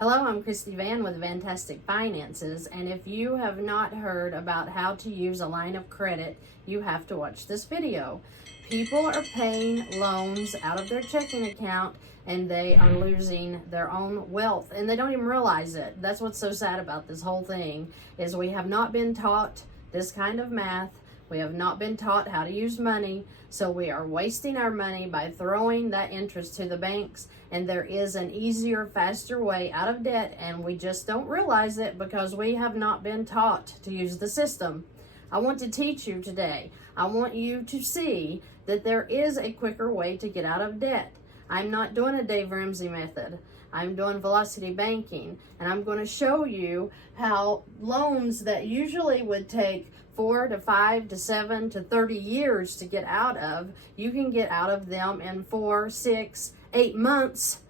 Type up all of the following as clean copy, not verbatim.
Hello, I'm Christy Vann with VANNtastic Finances, and if you have not heard about how to use a line of credit, you have to watch this video. People are paying loans out of their checking account and they are losing their own wealth, and they don't even realize it. That's what's so sad about this whole thing, is we have not been taught this kind of math. We have not been taught how to use money, so we are wasting our money by throwing that interest to the banks, and there is an easier, faster way out of debt, and we just don't realize it because we have not been taught to use the system. I want to teach you today. I want you to see that there is a quicker way to get out of debt. I'm not doing a Dave Ramsey method. I'm doing velocity banking, and I'm going to show you how loans that usually would take 4 to 5 to 7 to 30 years to get out of, you can get out of them in 4, 6, 8 months,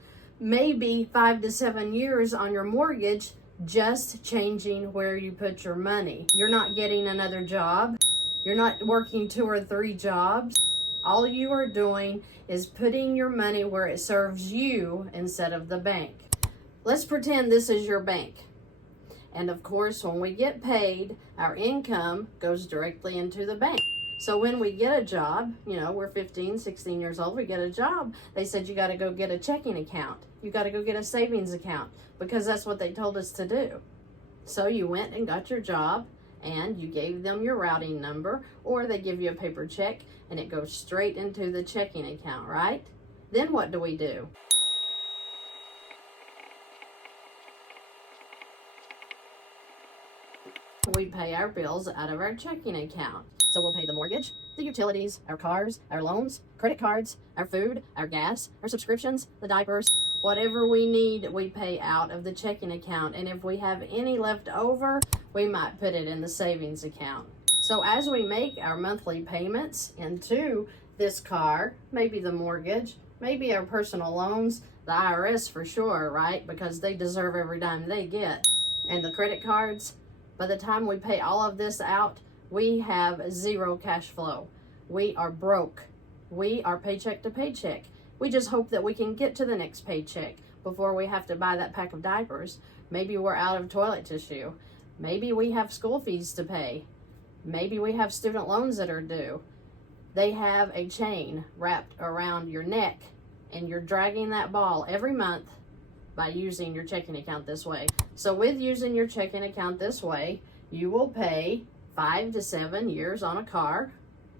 maybe 5 to 7 years on your mortgage, just changing where you put your money. You're not getting another job. You're not working 2 or 3 jobs. All you are doing is putting your money where it serves you instead of the bank. Let's pretend this is your bank. And of course, when we get paid, our income goes directly into the bank. So when we get a job, we're 15, 16 years old, we get a job. They said, you got to go get a checking account. You got to go get a savings account because that's what they told us to do. So you went and got your job and you gave them your routing number, or they give you a paper check and it goes straight into the checking account, right? Then what do we do? We pay our bills out of our checking account. So we'll pay the mortgage, the utilities, our cars, our loans, credit cards, our food, our gas, our subscriptions, the diapers, whatever we need, we pay out of the checking account. And if we have any left over, we might put it in the savings account. So as we make our monthly payments into this car, maybe the mortgage, maybe our personal loans, the IRS for sure, right? Because they deserve every dime they get. And the credit cards, by the time we pay all of this out, we have zero cash flow. We are broke. We are paycheck to paycheck. We just hope that we can get to the next paycheck before we have to buy that pack of diapers. Maybe we're out of toilet tissue. Maybe we have school fees to pay. Maybe we have student loans that are due. They have a chain wrapped around your neck, and you're dragging that ball every month by using your checking account this way. So with using your checking account this way, you will pay 5 to 7 years on a car,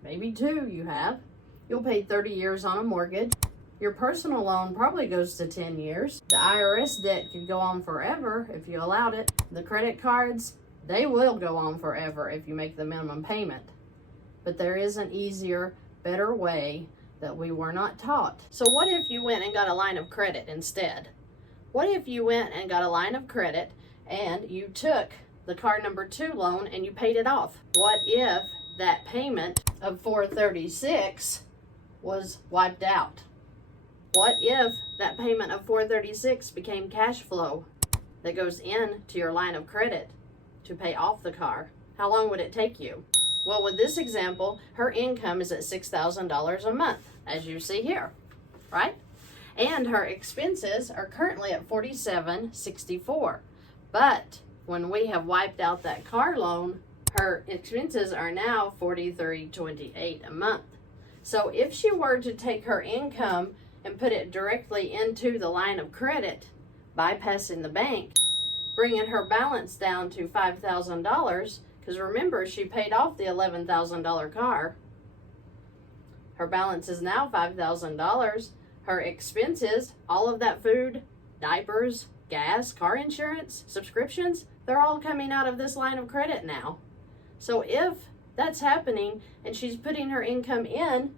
maybe 2 you have. You'll pay 30 years on a mortgage. Your personal loan probably goes to 10 years. The IRS debt could go on forever if you allowed it. The credit cards, they will go on forever if you make the minimum payment. But there is an easier, better way that we were not taught. So what if you went and got a line of credit instead? What if you went and got a line of credit and you took the car number 2 loan and you paid it off? What if that payment of $436 was wiped out? What if that payment of $436 became cash flow that goes into your line of credit to pay off the car? How long would it take you? Well, with this example, her income is at $6,000 a month, as you see here, right? And her expenses are currently at $47.64. But when we have wiped out that car loan, her expenses are now $43.28 a month. So if she were to take her income and put it directly into the line of credit, bypassing the bank, bringing her balance down to $5,000, because remember, she paid off the $11,000 car. Her balance is now $5,000. Her expenses, all of that food, diapers, gas, car insurance, subscriptions, they're all coming out of this line of credit now. So if that's happening and she's putting her income in,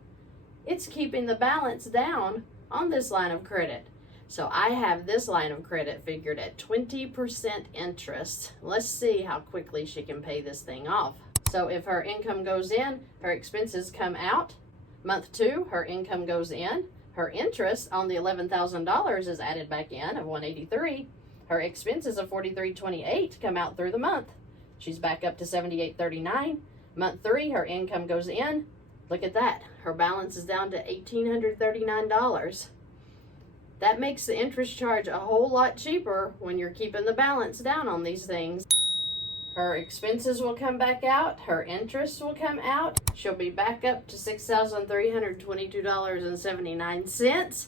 it's keeping the balance down on this line of credit. So I have this line of credit figured at 20% interest. Let's see how quickly she can pay this thing off. So if her income goes in, her expenses come out. Month 2, her income goes in. Her interest on the $11,000 is added back in of $183. Her expenses of $43.28 come out through the month. She's back up to $78.39. Month 3, her income goes in. Look at that. Her balance is down to $1,839. That makes the interest charge a whole lot cheaper when you're keeping the balance down on these things. Her expenses will come back out. Her interest will come out. She'll be back up to $6,322.79.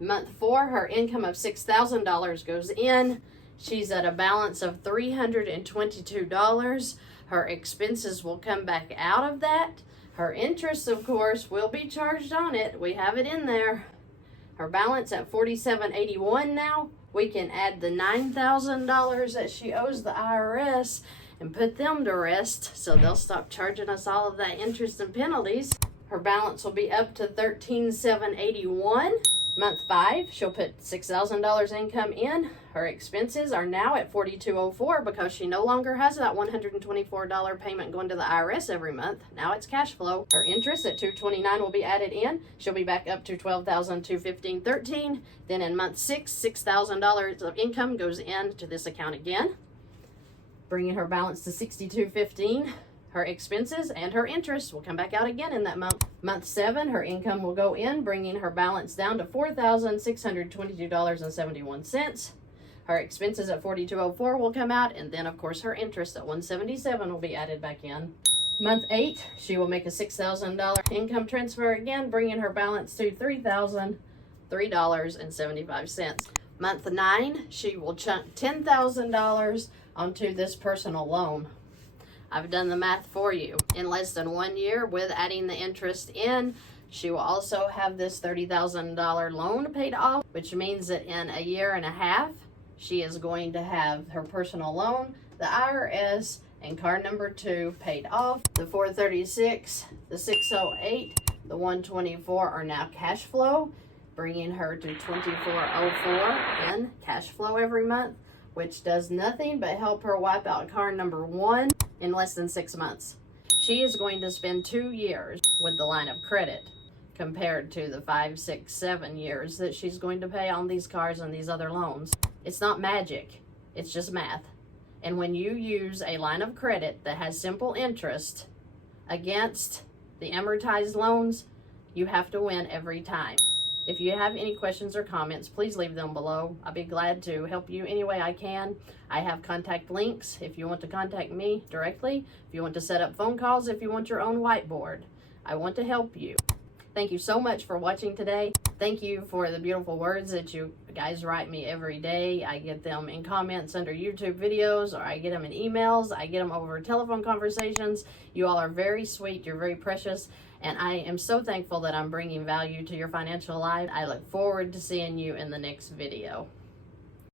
Month 4, her income of $6,000 goes in. She's at a balance of $322. Her expenses will come back out of that. Her interest, of course, will be charged on it. We have it in there. Her balance at $4,781 now. We can add the $9,000 that she owes the IRS and put them to rest, so they'll stop charging us all of that interest and penalties. Her balance will be up to $13,781. Month 5, she'll put $6,000 income in. Her expenses are now at $4,204 because she no longer has that $124 payment going to the IRS every month. Now it's cash flow. Her interest at $229 will be added in. She'll be back up to $12,215.13. Then in month 6, $6,000 of income goes into this account again, bringing her balance to $6,215. Her expenses and her interest will come back out again in that month. Month 7, her income will go in, bringing her balance down to $4,622.71. Her expenses at $4,204 will come out, and then of course her interest at $177 will be added back in. Month 8, she will make a $6,000 income transfer again, bringing her balance to $3,003.75. Month 9, she will chunk $10,000 onto this personal loan. I've done the math for you. In less than 1 year, with adding the interest in, she will also have this $30,000 loan paid off, which means that in a year and a half, she is going to have her personal loan, the IRS, and car number 2 paid off. The 436, the 608, the 124 are now cash flow, bringing her to 2404 in cash flow every month, which does nothing but help her wipe out car number 1 in less than 6 months. She is going to spend 2 years with the line of credit compared to the 5, 6, 7 years that she's going to pay on these cars and these other loans. It's not magic, it's just math. And when you use a line of credit that has simple interest against the amortized loans, you have to win every time. If you have any questions or comments, please leave them below. I'll be glad to help you any way I can. I have contact links if you want to contact me directly, if you want to set up phone calls, if you want your own whiteboard. I want to help you. Thank you so much for watching today. Thank you for the beautiful words that you guys write me every day. I get them in comments under YouTube videos, or I get them in emails. I get them over telephone conversations. You all are very sweet. You're very precious. And I am so thankful that I'm bringing value to your financial life. I look forward to seeing you in the next video.